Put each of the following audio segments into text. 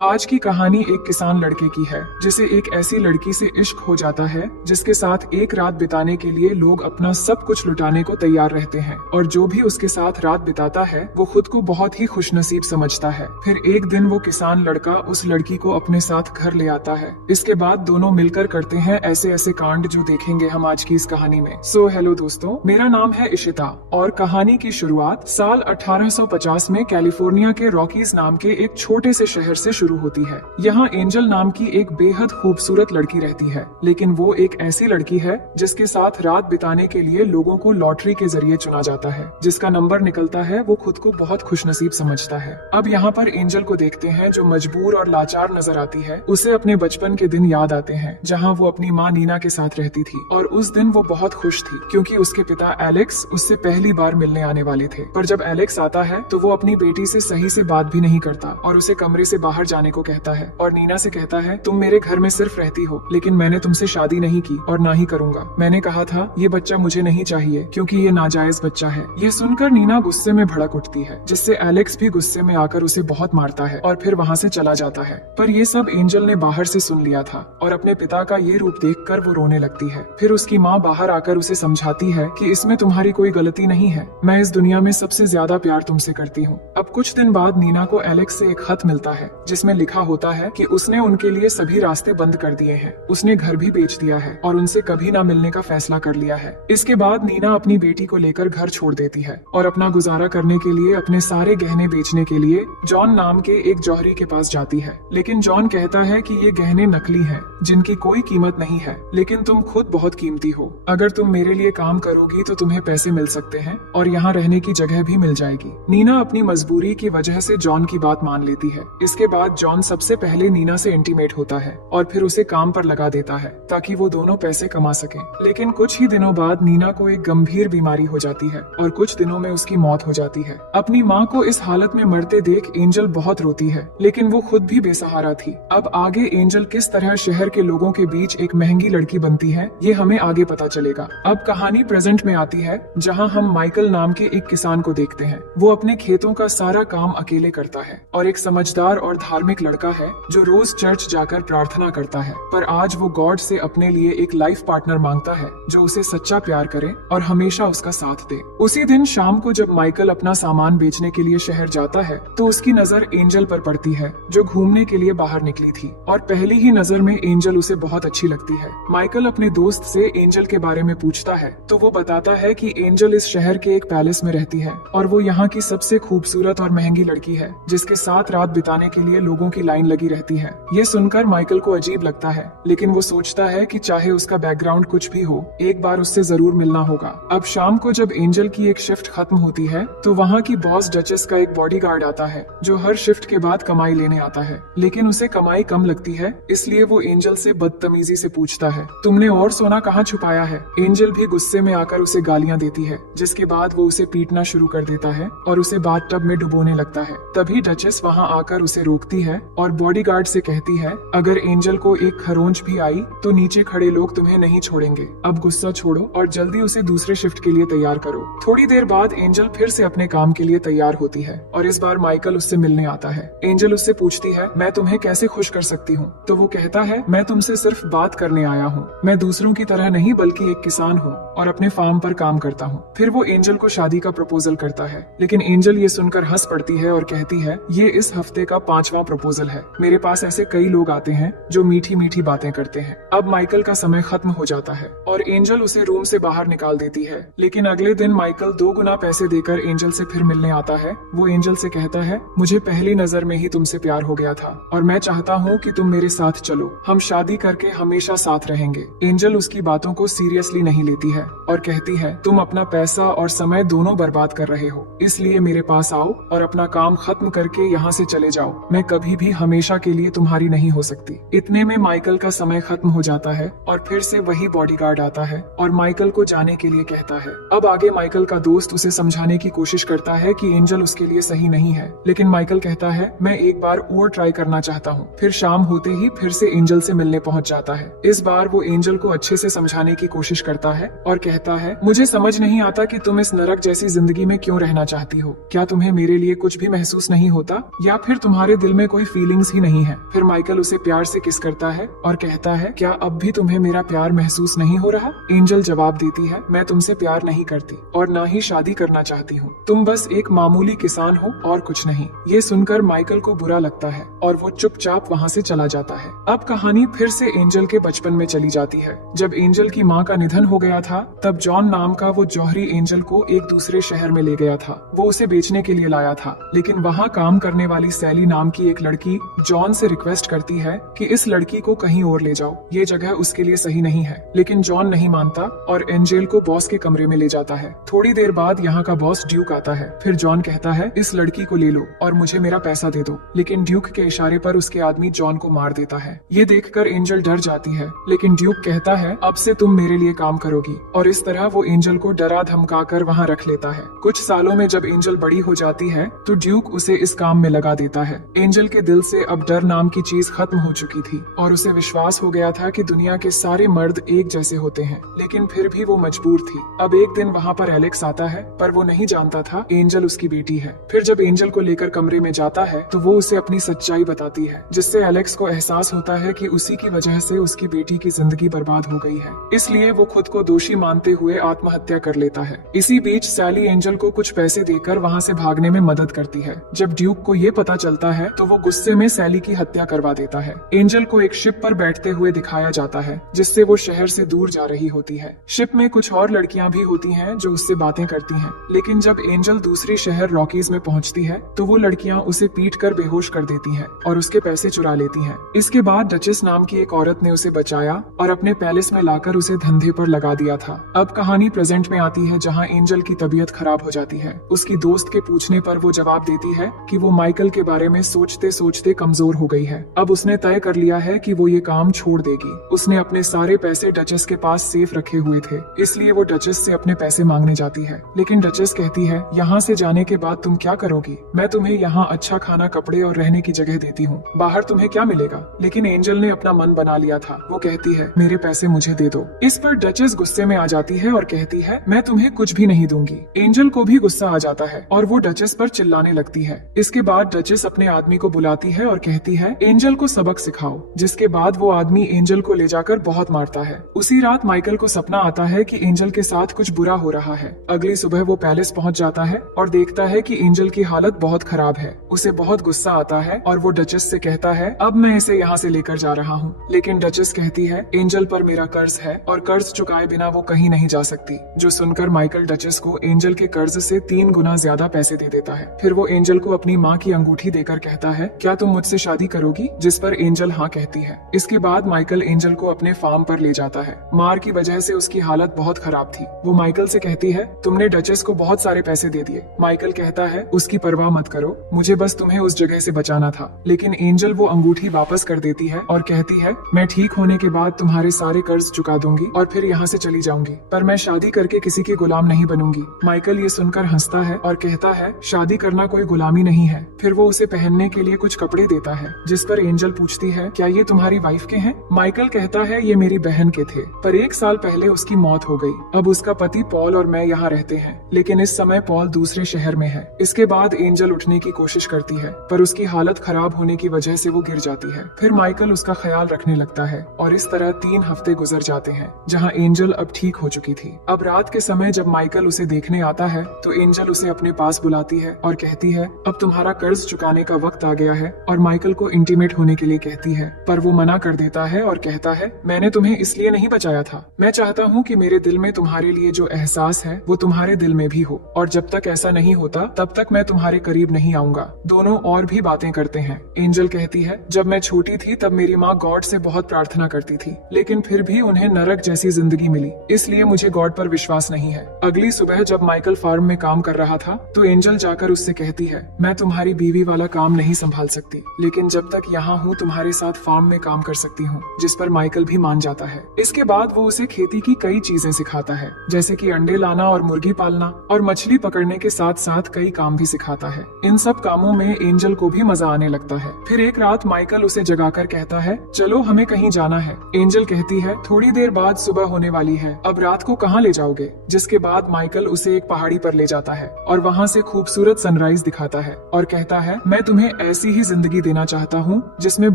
आज की कहानी एक किसान लड़के की है जिसे एक ऐसी लड़की से इश्क हो जाता है जिसके साथ एक रात बिताने के लिए लोग अपना सब कुछ लुटाने को तैयार रहते हैं और जो भी उसके साथ रात बिताता है वो खुद को बहुत ही खुशनसीब समझता है। फिर एक दिन वो किसान लड़का उस लड़की को अपने साथ घर ले आता है। इसके बाद दोनों मिलकर करते हैं ऐसे ऐसे कांड जो देखेंगे हम आज की इस कहानी में। हेलो दोस्तों, मेरा नाम है इशिता और कहानी की शुरुआत साल 1850 में कैलिफोर्निया के रॉकीज नाम के एक छोटे से शहर से शुरू होती है। यहाँ एंजल नाम की एक बेहद खूबसूरत लड़की रहती है, लेकिन वो एक ऐसी लड़की है जिसके साथ रात बिताने के लिए लोगों को लॉटरी के जरिए चुना जाता है। जिसका नंबर निकलता है वो खुद को बहुत खुशनसीब समझता है। अब यहाँ पर एंजल को देखते हैं जो मजबूर और लाचार नजर आती है। उसे अपने बचपन के दिन याद आते हैं जहाँ वो अपनी माँ नीना के साथ रहती थी और उस दिन वो बहुत खुश थी क्योंकि उसके पिता एलेक्स उससे पहली बार मिलने आने वाले थे। पर जब एलेक्स आता है तो वो अपनी बेटी से सही से बात भी नहीं करता और उसे कमरे से बाहर जाने को कहता है और नीना से कहता है, तुम मेरे घर में सिर्फ रहती हो लेकिन मैंने तुमसे शादी नहीं की और ना ही करूंगा। मैंने कहा था ये बच्चा मुझे नहीं चाहिए क्योंकि ये नाजायज बच्चा है। ये सुनकर नीना गुस्से में भड़क उठती है जिससे एलेक्स भी गुस्से में आकर उसे बहुत मारता है और फिर वहाँ से चला जाता है। पर ये सब एंजल ने बाहर से सुन लिया था और अपने पिता का ये रूप देखकर वो रोने लगती है। फिर उसकी माँ बाहर आकर उसे समझाती है कि इसमें तुम्हारी कोई गलती नहीं है, मैं इस दुनिया में सबसे ज्यादा प्यार तुमसे करती हूँ। अब कुछ दिन बाद नीना को एलेक्स से एक खत मिलता है जिसमें लिखा होता है कि उसने उनके लिए सभी रास्ते बंद कर दिए हैं, उसने घर भी बेच दिया है और उनसे कभी ना मिलने का फैसला कर लिया है। इसके बाद नीना अपनी बेटी को लेकर घर छोड़ देती है और अपना गुजारा करने के लिए अपने सारे गहने बेचने के लिए जॉन नाम के एक जौहरी के पास जाती है। लेकिन जॉन कहता है कि ये गहने नकली हैं, जिनकी कोई कीमत नहीं है, लेकिन तुम खुद बहुत कीमती हो। अगर तुम मेरे लिए काम करोगी तो तुम्हें पैसे मिल सकते हैं और यहाँ रहने की जगह भी मिल जाएगी। नीना अपनी मजबूरी की वजह से जॉन की बात मान लेती है। इसके बाद जॉन सबसे पहले नीना से इंटीमेट होता है और फिर उसे काम पर लगा देता है ताकि वो दोनों पैसे कमा सकें। लेकिन कुछ ही दिनों बाद नीना को एक गंभीर बीमारी हो जाती है और कुछ दिनों में उसकी मौत हो जाती है। अपनी माँ को इस हालत में मरते देख एंजल बहुत रोती है, लेकिन वो खुद भी बेसहारा थी। अब आगे एंजल किस तरह शहर के लोगों के बीच एक महंगी लड़की बनती है ये हमें आगे पता चलेगा। अब कहानी प्रेजेंट में आती है जहाँ हम माइकल नाम के एक किसान को देखते हैं। वो अपने खेतों का सारा काम अकेले करता है और एक समझदार और धार्मिक लड़का है जो रोज चर्च जाकर प्रार्थना करता है। पर आज वो गॉड से अपने लिए एक लाइफ पार्टनर मांगता है जो उसे सच्चा प्यार करे और हमेशा उसका साथ दे। उसी दिन शाम को जब माइकल अपना सामान बेचने के लिए शहर जाता है तो उसकी नजर एंजल पर पड़ती है जो घूमने के लिए बाहर निकली थी और पहली ही नजर में एंजल उसे बहुत अच्छी लगती है। माइकल अपने दोस्त से एंजल के बारे में पूछता है तो वो बताता है कि एंजल इस शहर के एक पैलेस में रहती है और वो यहाँ की सबसे खूबसूरत और महंगी लड़की है जिसके साथ रात बिताने के लिए लोगों की लाइन लगी रहती है। ये सुनकर माइकल को अजीब लगता है, लेकिन वो सोचता है कि चाहे उसका बैकग्राउंड कुछ भी हो, एक बार उससे जरूर मिलना होगा। अब शाम को जब एंजल की एक शिफ्ट खत्म होती है तो वहाँ की बॉस डचेस का एक बॉडीगार्ड आता है जो हर शिफ्ट के बाद कमाई लेने आता है, लेकिन उसे कमाई कम लगती है इसलिए वो एंजल से बदतमीजी से पूछता है, तुमने और सोना कहाँ छुपाया है? एंजल भी गुस्से में आकर उसे गालियाँ देती है, जिसके बाद वो उसे पीटना शुरू कर देता है और उसे बाथटब में डुबोने लगता है। तभी डचेस वहाँ आकर उसे रोकती है और बॉडीगार्ड से कहती है, अगर एंजल को एक खरोंच भी आई तो नीचे खड़े लोग तुम्हें नहीं छोड़ेंगे। अब गुस्सा छोड़ो और जल्दी उसे दूसरे शिफ्ट के लिए तैयार करो। थोड़ी देर बाद एंजल फिर से अपने काम के लिए तैयार होती है और इस बार माइकल उससे मिलने आता है। एंजल उससे पूछती है, मैं तुम्हें कैसे खुश कर सकती हूँ? तो वो कहता है, मैं तुमसे सिर्फ बात करने आया हूँ, मैं दूसरों की तरह नहीं बल्कि एक किसान हूँ और अपने फार्म पर काम करता हूँ। फिर वो एंजल को शादी का प्रपोजल करता है, लेकिन एंजल ये सुनकर हंस पड़ती है और कहती है, ये इस हफ्ते का 5वां प्रपोजल है। मेरे पास ऐसे कई लोग आते हैं जो मीठी मीठी बातें करते हैं। अब माइकल का समय खत्म हो जाता है और एंजल उसे रूम से बाहर निकाल देती है, लेकिन अगले दिन माइकल 2 गुना पैसे देकर एंजल से फिर मिलने आता है। वो एंजल से कहता है, मुझे पहली नजर में ही तुमसे प्यार हो गया था और मैं चाहता हूँ कि तुम मेरे साथ चलो, हम शादी करके हमेशा साथ रहेंगे। एंजल उसकी बातों को सीरियसली नहीं लेती है और कहती है, तुम अपना पैसा और समय दोनों बर्बाद कर रहे हो, इसलिए मेरे पास आओ और अपना काम खत्म करके यहाँ से चले जाओ। मैं कभी भी हमेशा के लिए तुम्हारी नहीं हो सकती। इतने में माइकल का समय खत्म हो जाता है और फिर से वही बॉडीगार्ड आता है और माइकल को जाने के लिए कहता है। अब आगे माइकल का दोस्त उसे समझाने की कोशिश करता है कि एंजल उसके लिए सही नहीं है, लेकिन माइकल कहता है, मैं एक बार और ट्राई करना चाहता हूँ। फिर शाम होते ही फिर से एंजल से मिलने पहुँच जाता है। इस बार वो एंजल को अच्छे से समझाने की कोशिश करता है और कहता है, मुझे समझ नहीं आता कि तुम इस नरक जैसी जिंदगी में क्यों रहना चाहती हो। क्या तुम्हें मेरे लिए कुछ भी महसूस नहीं होता या फिर तुम्हारे दिल में तुम्हें कोई फीलिंग्स ही नहीं है। फिर माइकल उसे प्यार से किस करता है और कहता है, क्या अब भी तुम्हें मेरा प्यार महसूस नहीं हो रहा? एंजल जवाब देती है, मैं तुमसे प्यार नहीं करती और ना ही शादी करना चाहती हूँ। तुम बस एक मामूली किसान हो और कुछ नहीं। ये सुनकर माइकल को बुरा लगता है और वो चुपचाप वहाँ से चला जाता है। अब कहानी फिर से एंजल के बचपन में चली जाती है। जब एंजल की माँ का निधन हो गया था, तब जॉन नाम का वो जौहरी एंजल को एक दूसरे शहर में ले गया था। वो उसे बेचने के लिए लाया था, लेकिन वहाँ काम करने वाली सैली नाम की एक लड़की जॉन से रिक्वेस्ट करती है कि इस लड़की को कहीं और ले जाओ, ये जगह उसके लिए सही नहीं है। लेकिन जॉन नहीं मानता और एंजल को बॉस के कमरे में ले जाता है। थोड़ी देर बाद यहाँ का बॉस ड्यूक आता है। फिर जॉन कहता है, इस लड़की को ले लो और मुझे मेरा पैसा दे दो। लेकिन ड्यूक के इशारे पर उसके आदमी जॉन को मार देता है। ये देखकर एंजल डर जाती है, लेकिन ड्यूक कहता है, अब से तुम मेरे लिए काम करोगी। और इस तरह वो एंजल को डरा धमका कर वहाँ रख लेता है। कुछ सालों में जब एंजल बड़ी हो जाती है तो ड्यूक उसे इस काम में लगा देता है। एंजल के दिल से अब डर नाम की चीज खत्म हो चुकी थी और उसे विश्वास हो गया था कि दुनिया के सारे मर्द एक जैसे होते हैं। लेकिन फिर भी वो मजबूर थी। अब एक दिन वहाँ पर एलेक्स आता है, पर वो नहीं जानता था एंजल उसकी बेटी है। फिर जब एंजल को लेकर कमरे में जाता है तो वो उसे अपनी सच्चाई बताती है, जिससे एलेक्स को एहसास होता है कि उसी की वजह से उसकी बेटी की जिंदगी बर्बाद हो गई है। इसलिए वो खुद को दोषी मानते हुए आत्महत्या कर लेता है। इसी बीच सैली एंजल को कुछ पैसे देकर वहाँ से भागने में मदद करती है। जब ड्यूक को ये पता चलता है तो वो गुस्से में सैली की हत्या करवा देता है। एंजल को एक शिप पर बैठते हुए दिखाया जाता है, जिससे वो शहर से दूर जा रही होती है। शिप में कुछ और लड़कियां भी होती हैं जो उससे बातें करती हैं। लेकिन जब एंजल दूसरी शहर रॉकीज में पहुंचती है तो वो लड़कियां उसे पीट कर बेहोश कर देती हैं और उसके पैसे चुरा लेती हैं। इसके बाद डचेस नाम की एक औरत ने उसे बचाया और अपने पैलेस में लाकर उसे धंधे पर लगा दिया था। अब कहानी प्रेजेंट में आती है, जहाँ एंजल की तबीयत खराब हो जाती है। उसकी दोस्त के पूछने पर वो जवाब देती है कि वो माइकल के बारे में सोचते सोचते कमजोर हो गई है। अब उसने तय कर लिया है कि वो ये काम छोड़ देगी। उसने अपने सारे पैसे डचेस के पास सेफ रखे हुए थे, इसलिए वो डचेस से अपने पैसे मांगने जाती है। लेकिन डचेस कहती है, यहाँ से जाने के बाद तुम क्या करोगी? मैं तुम्हें यहाँ अच्छा खाना, कपड़े और रहने की जगह देती हूँ, बाहर तुम्हें क्या मिलेगा? लेकिन एंजल ने अपना मन बना लिया था। वो कहती है, मेरे पैसे मुझे दे दो। इस पर डचेस गुस्से में आ जाती है और कहती है, मैं तुम्हें कुछ भी नहीं दूंगी। एंजल को भी गुस्सा आ जाता है और वो डचेस पर चिल्लाने लगती है। इसके बाद डचेस अपने आदमी को बुलाती है और कहती है, एंजल को सबक सिखाओ। जिसके बाद वो आदमी एंजल को ले जाकर बहुत मारता है। उसी रात माइकल को सपना आता है कि एंजल के साथ कुछ बुरा हो रहा है। अगली सुबह वो पैलेस पहुंच जाता है और देखता है कि एंजल की हालत बहुत खराब है। उसे बहुत गुस्सा आता है और वो डचेस से कहता है, अब मैं इसे यहाँ से लेकर जा रहा हूँ। लेकिन डचेस कहती है, एंजल पर मेरा कर्ज है और कर्ज चुकाए बिना वो कहीं नहीं जा सकती। जो सुनकर माइकल डचेस को एंजल के कर्ज से 3 गुना ज्यादा पैसे दे देता है। फिर वो एंजल को अपनी माँ की अंगूठी देकर कहता है, क्या तुम मुझसे शादी करोगी? जिस पर एंजल हाँ कहती है। इसके बाद माइकल एंजल को अपने फार्म पर ले जाता है। मार की वजह से उसकी हालत बहुत खराब थी। वो माइकल से कहती है, तुमने डचेस को बहुत सारे पैसे दे दिए। माइकल कहता है, उसकी परवाह मत करो, मुझे बस तुम्हें उस जगह से बचाना था। लेकिन एंजल वो अंगूठी वापस कर देती है और कहती है, मैं ठीक होने के बाद तुम्हारे सारे कर्ज चुका दूंगी और फिर यहाँ से चली जाऊंगी, पर मैं शादी करके किसी के गुलाम नहीं बनूंगी। माइकल ये सुनकर हंसता है और कहता है, शादी करना कोई गुलामी नहीं है। फिर वो उसे पहनने के लिए कुछ कपड़े देता है, जिस पर एंजल पूछती है, क्या ये तुम्हारी वाइफ के हैं? माइकल कहता है, ये मेरी बहन के थे, पर 1 साल पहले उसकी मौत हो गई। अब उसका पति पॉल और मैं यहाँ रहते हैं, लेकिन इस समय पॉल दूसरे शहर में है। इसके बाद एंजल उठने की कोशिश करती है, पर उसकी हालत खराब होने की वजह से वो गिर जाती है। फिर माइकल उसका ख्याल रखने लगता है और इस तरह 3 हफ्ते गुजर जाते हैं, जहाँ एंजल अब ठीक हो चुकी थी। अब रात के समय जब माइकल उसे देखने आता है तो एंजल उसे अपने पास बुलाती है और कहती है, अब तुम्हारा कर्ज चुकाने का वक्त आ गया है, और माइकल को इंटीमेट होने के लिए कहती है, पर वो मना कर देता है और कहता है, मैंने तुम्हें इसलिए नहीं बचाया था। मैं चाहता हूँ कि मेरे दिल में तुम्हारे लिए जो एहसास है वो तुम्हारे दिल में भी हो, और जब तक ऐसा नहीं होता तब तक मैं तुम्हारे करीब नहीं आऊंगा। दोनों और भी बातें करते हैं। एंजल कहती है, जब मैं छोटी थी तब मेरी माँ गॉड से बहुत प्रार्थना करती थी, लेकिन फिर भी उन्हें नरक जैसी जिंदगी मिली, इसलिए मुझे गॉड पर विश्वास नहीं है। अगली सुबह जब माइकल फार्म में काम कर रहा था तो एंजल जाकर उससे कहती है, मैं तुम्हारी बीवी वाला काम नहीं संभाल सकती, लेकिन जब तक यहाँ हूँ तुम्हारे साथ फार्म में काम कर सकती हूँ। जिस पर माइकल भी मान जाता है। इसके बाद वो उसे खेती की कई चीजें सिखाता है, जैसे कि अंडे लाना और मुर्गी पालना, और मछली पकड़ने के साथ साथ कई काम भी सिखाता है। इन सब कामों में एंजल को भी मजा आने लगता है। फिर एक रात माइकल उसे जगाकर कहता है, चलो हमें कहीं जाना है। एंजल कहती है, थोड़ी देर बाद सुबह होने वाली है, अब रात को कहाँ ले जाओगे? जिसके बाद माइकल उसे एक पहाड़ी पर ले जाता है और वहाँ से खूबसूरत सनराइज दिखाता है और कहता है, मैं तुम्हें ऐसी ही जिंदगी देना चाहता हूँ जिसमें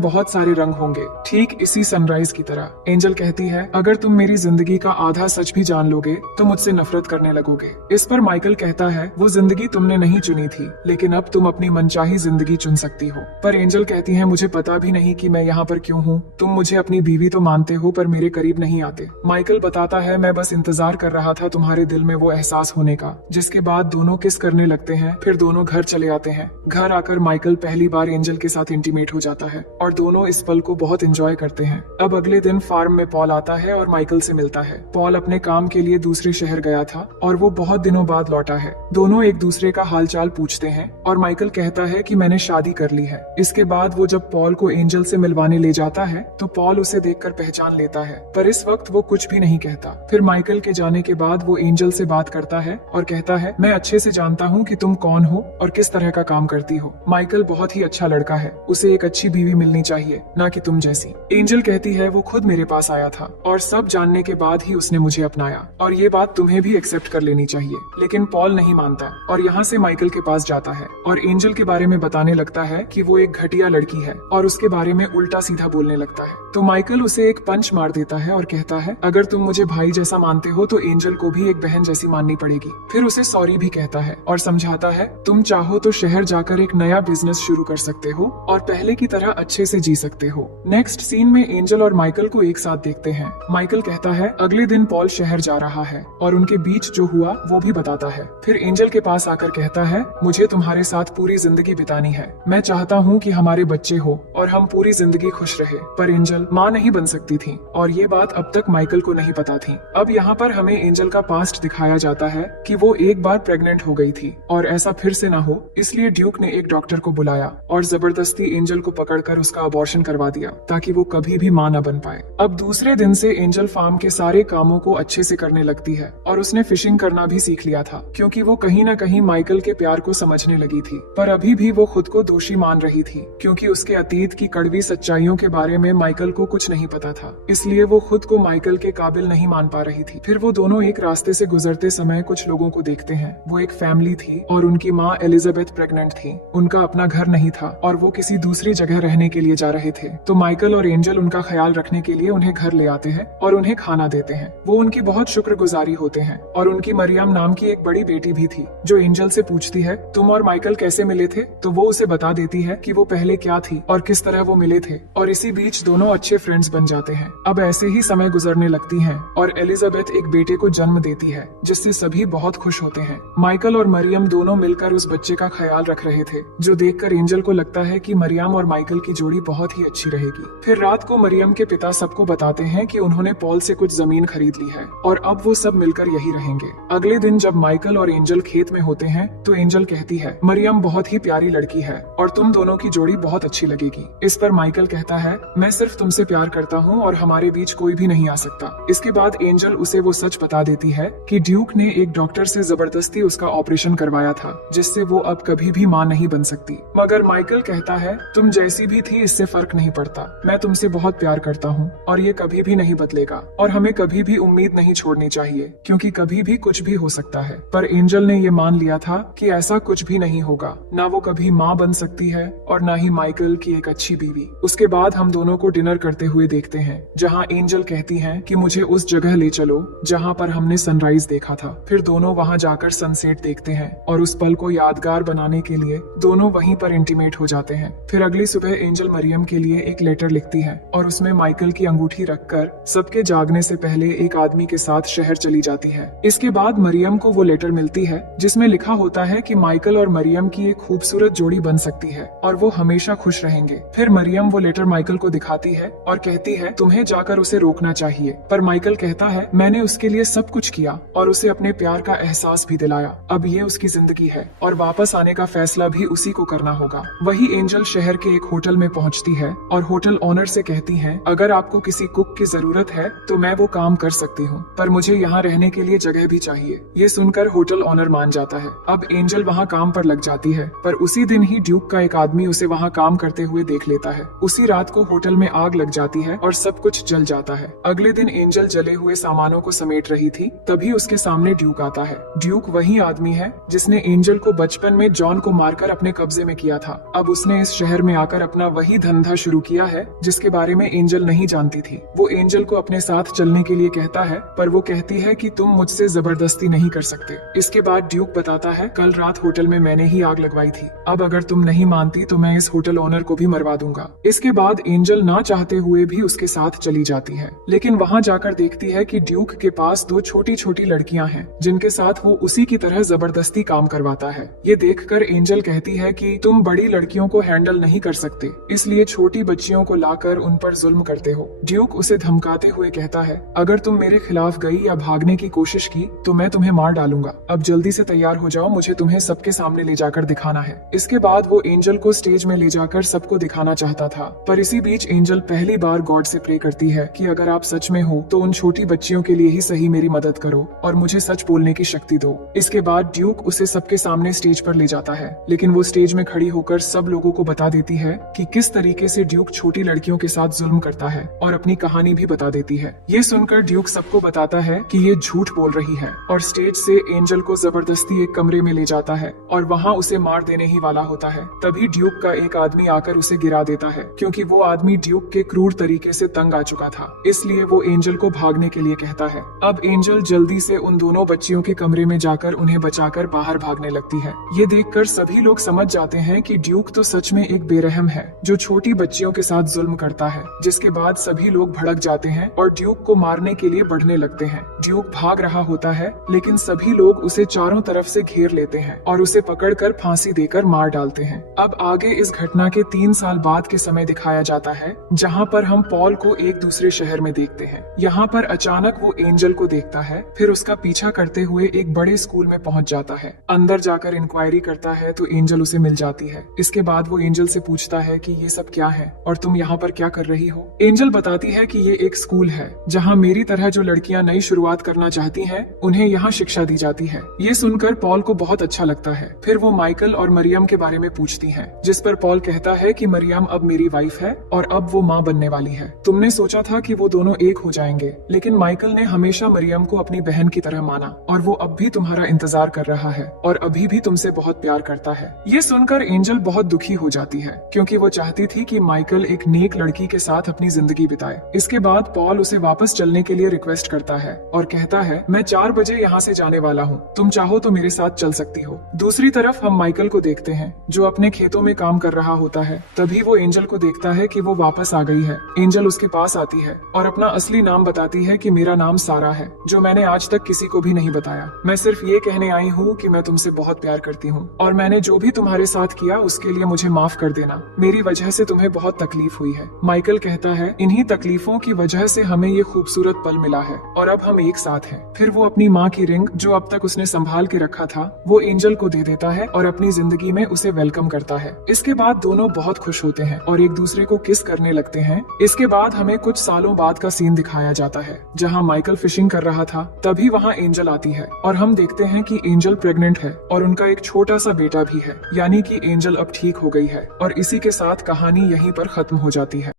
बहुत सारे रंग होंगे, ठीक इसी सनराइज की तरह। एंजल कहती है, अगर तुम मेरी जिंदगी का आधा सच भी जान लोगे तो मुझसे नफरत करने लगोगे। इस पर माइकल कहता है, वो जिंदगी तुमने नहीं चुनी थी, लेकिन अब तुम अपनी मनचाही जिंदगी चुन सकती हो। पर एंजल कहती है, मुझे पता भी नहीं कि मैं यहाँ पर क्यों हूँ। तुम मुझे अपनी बीवी तो मानते हो पर मेरे करीब नहीं आते। माइकल बताता है, मैं बस इंतजार कर रहा था तुम्हारे दिल में वो एहसास होने का। जिसके बाद दोनों किस करने लगते हैं। फिर दोनों घर चले आते हैं। घर आकर माइकल पहली बार एंजल के साथ इंटीमेट हो जाता है और दोनों इस पल को बहुत एंजॉय करते हैं। अब अगले दिन फार्म में पॉल आता है और माइकल से मिलता है। पॉल अपने काम के लिए दूसरे शहर गया था और वो बहुत दिनों बाद लौटा है। दोनों एक दूसरे का हालचाल पूछते हैं और माइकल कहता है कि मैंने शादी कर ली है। इसके बाद वो जब पॉल को एंजल से मिलवाने ले जाता है तो पॉल उसे देखकर पहचान लेता है, पर इस वक्त वो कुछ भी नहीं कहता। फिर माइकल के जाने के बाद वो एंजल से बात करता है और कहता है, मैं अच्छे से जानता हूँ कि तुम कौन हो और किस तरह का काम करती हो। माइकल बहुत ही अच्छा लड़का है, उसे एक अच्छी बीवी मिलनी चाहिए, ना कि तुम जैसी। एंजल कहती है, वो खुद मेरे पास आया था और सब जानने के बाद ही उसने मुझे अपनाया और ये बात तुम्हें भी एक्सेप्ट कर लेनी चाहिए। लेकिन पॉल नहीं मानता और यहाँ से माइकल के पास जाता है और एंजल के बारे में बताने लगता है कि वो एक घटिया लड़की है और उसके बारे में उल्टा सीधा बोलने लगता है। तो माइकल उसे एक पंच मार देता है और कहता है, अगर तुम मुझे भाई जैसा मानते हो तो एंजल को भी एक बहन जैसी माननी पड़ेगी। फिर उसे सॉरी भी कहता है और समझाता है, तुम चाहो तो शहर जाकर एक नया बिजनेस शुरू कर सकते हो और पहले की तरह अच्छे से जी सकते हो। नेक्स्ट सीन में एंजल और माइकल को एक साथ देखते हैं। माइकल कहता है, अगले दिन पॉल शहर जा रहा है और उनके बीच जो हुआ वो भी बताता है। फिर एंजल के पास आकर कहता है, मुझे तुम्हारे साथ पूरी जिंदगी बितानी है। मैं चाहता हूँ कि हमारे बच्चे हो और हम पूरी जिंदगी खुश रहे। पर एंजल माँ नहीं बन सकती थी और ये बात अब तक माइकल को नहीं पता थी। अब यहाँ पर हमें एंजल का पास्ट दिखाया जाता है कि वो एक बार प्रेग्नेंट हो गई थी और ऐसा फिर से ना हो, इसलिए ड्यूक ने एक डॉक्टर को बुलाया और जबरदस्ती एंजल को पकड़कर उसका अबॉर्शन करवा दिया ताकि वो कभी भी मां न बन पाए। अब दूसरे दिन से एंजल फार्म के सारे कामों को अच्छे से करने लगती है और उसने फिशिंग करना भी सीख लिया था क्योंकि वो कहीं न कहीं माइकल के प्यार को समझने लगी थी। पर अभी भी वो खुद को दोषी मान रही थी क्योंकि उसके अतीत की कड़वी सच्चाइयों के बारे में माइकल को कुछ नहीं पता था, इसलिए वो खुद को माइकल के काबिल नहीं मान पा रही थी। फिर वो दोनों एक रास्ते से गुजरते समय कुछ लोगों को देखते हैं। वो एक फैमिली थी और उनकी माँ एलिजाबेथ प्रेग्नेंट थी। उनका अपना घर नहीं था और वो किसी दूसरी जगह रहने के लिए जा रहे थे। तो माइकल और एंजल उनका ख्याल रखने के लिए उन्हें घर ले आते हैं और उन्हें खाना देते हैं। वो उनकी बहुत शुक्रगुजारी होते हैं और उनकी मरियम नाम की एक बड़ी बेटी भी थी जो एंजल से पूछती है, तुम और माइकल कैसे मिले थे? तो वो उसे बता देती है कि वो पहले क्या थी और किस तरह वो मिले थे और इसी बीच दोनों अच्छे फ्रेंड्स बन जाते हैं। अब ऐसे ही समय गुजरने लगती हैं और एलिजाबेथ एक बेटे को जन्म देती है जिससे सभी बहुत खुश होते हैं। माइकल और मरियम दोनों मिलकर उस बच्चे का ख्याल रख रहे थे जो देखकर एंजल को लगता है कि मरियम और माइकल की जोड़ी बहुत ही अच्छी रहेगी। फिर रात को मरियम के पिता सबको बताते हैं कि उन्होंने पॉल से कुछ जमीन खरीद ली है और अब वो सब मिलकर यही रहेंगे। अगले दिन जब माइकल और एंजल खेत में होते हैं तो एंजल कहती है, मरियम बहुत ही प्यारी लड़की है और तुम दोनों की जोड़ी बहुत अच्छी लगेगी। इस पर माइकल कहता है, मैं सिर्फ तुमसे प्यार करता हूँ और हमारे बीच कोई भी नहीं आ सकता। इसके बाद एंजल उसे वो सच बता देती है कि ड्यूक ने एक डॉक्टर से जबरदस्ती उसका ऑपरेशन करवाया था जिससे वो अब कभी भी मां नहीं बन सकती। मगर माइकल कहता है, तुम जैसी भी थी इससे फर्क नहीं पड़ता, मैं तुमसे बहुत प्यार करता हूँ और ये कभी भी नहीं बदलेगा और हमें कभी भी उम्मीद नहीं छोड़नी चाहिए क्योंकि कभी भी कुछ भी हो सकता है। पर एंजल ने ये मान लिया था कि ऐसा कुछ भी नहीं होगा, ना वो कभी माँ बन सकती है और ना ही माइकल की एक अच्छी बीवी। उसके बाद हम दोनों को डिनर करते हुए देखते हैं जहाँ एंजल कहती है कि मुझे उस जगह ले चलो जहाँ पर हमने सनराइज देखा था। फिर दोनों वहाँ जाकर सनसेट देखते हैं और उस पल को यादगार बनाने के लिए दोनों वहीं पर इंटीमेट हो जाते हैं। फिर अगली सुबह एंजल मरियम के लिए एक लेटर लिखती है और उसमें माइकल की अंगूठी रखकर सबके जागने से पहले एक आदमी के साथ शहर चली जाती है। इसके बाद मरियम को वो लेटर मिलती है जिसमें लिखा होता है कि माइकल और मरियम की एक खूबसूरत जोड़ी बन सकती है और वो हमेशा खुश रहेंगे। फिर मरियम वो लेटर माइकल को दिखाती है और कहती है, तुम्हें जाकर उसे रोकना चाहिए। पर माइकल कहता है, मैंने उसके लिए सब कुछ किया और उसे अपने प्यार का एहसास भी दिलाया। अब ये उसकी जिंदगी है और वापस आने का फैसला भी उसी को करना होगा। वही एंजल शहर के एक होटल में पहुंचती है और होटल ओनर से कहती है, अगर आपको किसी कुक की जरूरत है तो मैं वो काम कर सकती हूँ, पर मुझे यहाँ रहने के लिए जगह भी चाहिए। ये सुनकर होटल ओनर मान जाता है। अब एंजल वहाँ काम पर लग जाती है, पर उसी दिन ही ड्यूक का एक आदमी उसे वहाँ काम करते हुए देख लेता है। उसी रात को होटल में आग लग जाती है और सब कुछ जल जाता है। अगले दिन एंजल जले हुए सामानों को समेट रही थी, तभी उसके सामने ड्यूक आता है। ड्यूक वही आदमी है जिसने एंजल को बचपन में जॉन को मारकर अपने कब्जे में किया था था। अब उसने इस शहर में आकर अपना वही धंधा शुरू किया है जिसके बारे में एंजल नहीं जानती थी। वो एंजल को अपने साथ चलने के लिए कहता है, पर वो कहती है कि तुम मुझसे जबरदस्ती नहीं कर सकते। इसके बाद ड्यूक बताता है, कल रात होटल में मैंने ही आग लगवाई थी। अब अगर तुम नहीं मानती तो मैं इस होटल ओनर को भी मरवा दूंगा। इसके बाद एंजल ना चाहते हुए भी उसके साथ चली जाती है, लेकिन वहाँ जाकर देखती है कि ड्यूक के पास दो छोटी छोटी लड़कियां हैं जिनके साथ वो उसी की तरह जबरदस्ती काम करवाता है। ये देखकर एंजल कहती है कि तुम बड़ी लड़कियों को हैंडल नहीं कर सकते, इसलिए छोटी बच्चियों को लाकर उन पर जुल्म करते हो। ड्यूक उसे धमकाते हुए कहता है, अगर तुम मेरे खिलाफ गई या भागने की कोशिश की तो मैं तुम्हें मार डालूंगा। अब जल्दी से तैयार हो जाओ, मुझे तुम्हें सबके सामने ले जाकर दिखाना है। इसके बाद वो एंजल को स्टेज में ले जाकर सबको दिखाना चाहता था, पर इसी बीच एंजल पहली बार गॉड से प्रे करती है कि अगर आप सच में हो तो उन छोटी बच्चियों के लिए ही सही मेरी मदद करो और मुझे सच बोलने की शक्ति दो। इसके बाद ड्यूक उसे सबके सामने स्टेज पर ले जाता है, लेकिन वो स्टेज में खड़ी होकर सब लोगों को बता देती है कि किस तरीके से ड्यूक छोटी लड़कियों के साथ जुल्म करता है और अपनी कहानी भी बता देती है। ये सुनकर ड्यूक सबको बताता है कि ये झूठ बोल रही है और स्टेज से एंजल को जबरदस्ती एक कमरे में ले जाता है और वहाँ उसे मार देने ही वाला होता है। तभी ड्यूक का एक आदमी आकर उसे गिरा देता है, क्योंकि वो आदमी ड्यूक के क्रूर तरीके से तंग आ चुका था। इसलिए वो एंजल को भागने के लिए कहता है। अब एंजल जल्दी से उन दोनों बच्चियों के कमरे में जाकर उन्हें बचाकर बाहर भागने लगती है। ये देखकर सभी लोग समझ जाते हैं कि ड्यूक तो सच में एक बेरहम है जो छोटी बच्चियों के साथ जुल्म करता है। जिसके बाद सभी लोग भड़क जाते हैं और ड्यूक को मारने के लिए बढ़ने लगते हैं। ड्यूक भाग रहा होता है, लेकिन सभी लोग उसे चारों तरफ से घेर लेते हैं और उसे पकड़कर फांसी देकर मार डालते हैं। अब आगे इस घटना के 3 साल बाद के समय दिखाया जाता है, जहाँ पर हम पॉल को एक दूसरे शहर में देखते हैं। यहाँ पर अचानक वो एंजल को देखता है, फिर उसका पीछा करते हुए एक बड़े स्कूल में पहुँच जाता है। अंदर जाकर इंक्वायरी करता है तो एंजल उसे मिल जाती है। इसके बाद वो एंजल से पूछता है कि ये सब क्या है और तुम यहाँ पर क्या कर रही हो। एंजल बताती है कि ये एक स्कूल है जहाँ मेरी तरह जो लड़कियाँ नई शुरुआत करना चाहती हैं, उन्हें यहाँ शिक्षा दी जाती है। ये सुनकर पॉल को बहुत अच्छा लगता है। फिर वो माइकल और मरियम के बारे में पूछती है, जिस पर पॉल कहता है कि मरियम अब मेरी वाइफ है और अब वो माँ बनने वाली है। तुमने सोचा था कि वो दोनों एक हो जाएंगे, लेकिन माइकल ने हमेशा मरियम को अपनी बहन की तरह माना और वो अब भी तुम्हारा इंतजार कर रहा है और अभी भी तुमसे बहुत प्यार करता है। ये सुनकर एंजल बहुत दुखी हो जाती है, क्योंकि वो चाहती थी कि माइकल एक नेक लड़की के साथ अपनी जिंदगी बिताए। इसके बाद पॉल उसे वापस चलने के लिए रिक्वेस्ट करता है और कहता है, मैं 4 बजे यहाँ से जाने वाला हूँ, तुम चाहो तो मेरे साथ चल सकती हो। दूसरी तरफ हम माइकल को देखते हैं जो अपने खेतों में काम कर रहा होता है। तभी वो एंजल को देखता है कि वो वापस आ गई है। एंजल उसके पास आती है और अपना असली नाम बताती है कि मेरा नाम सारा है, जो मैंने आज तक किसी को भी नहीं बताया। मैं सिर्फ ये कहने आई हूँ कि मैं तुमसे बहुत प्यार करती हूँ और मैंने जो भी तुम्हारे साथ किया उसके लिए मुझे माफ कर देना। मेरी वजह से तुम्हें बहुत तकलीफ हुई है। माइकल कहता है, इन्हीं तकलीफों की वजह से हमें ये खूबसूरत पल मिला है और अब हम एक साथ हैं। फिर वो अपनी माँ की रिंग, जो अब तक उसने संभाल के रखा था, वो एंजल को दे देता है और अपनी जिंदगी में उसे वेलकम करता है। इसके बाद दोनों बहुत खुश होते हैं और एक दूसरे को किस करने लगते हैं। इसके बाद हमें कुछ सालों बाद का सीन दिखाया जाता है, जहाँ माइकल फिशिंग कर रहा था। तभी वहाँ एंजल आती है और हम देखते हैं कि एंजल प्रेग्नेंट है और उनका एक छोटा सा बेटा भी है, यानी कि एंजल अब ठीक हो गई है। और इसी के साथ कहानी यहीं पर खत्म हो जाती है।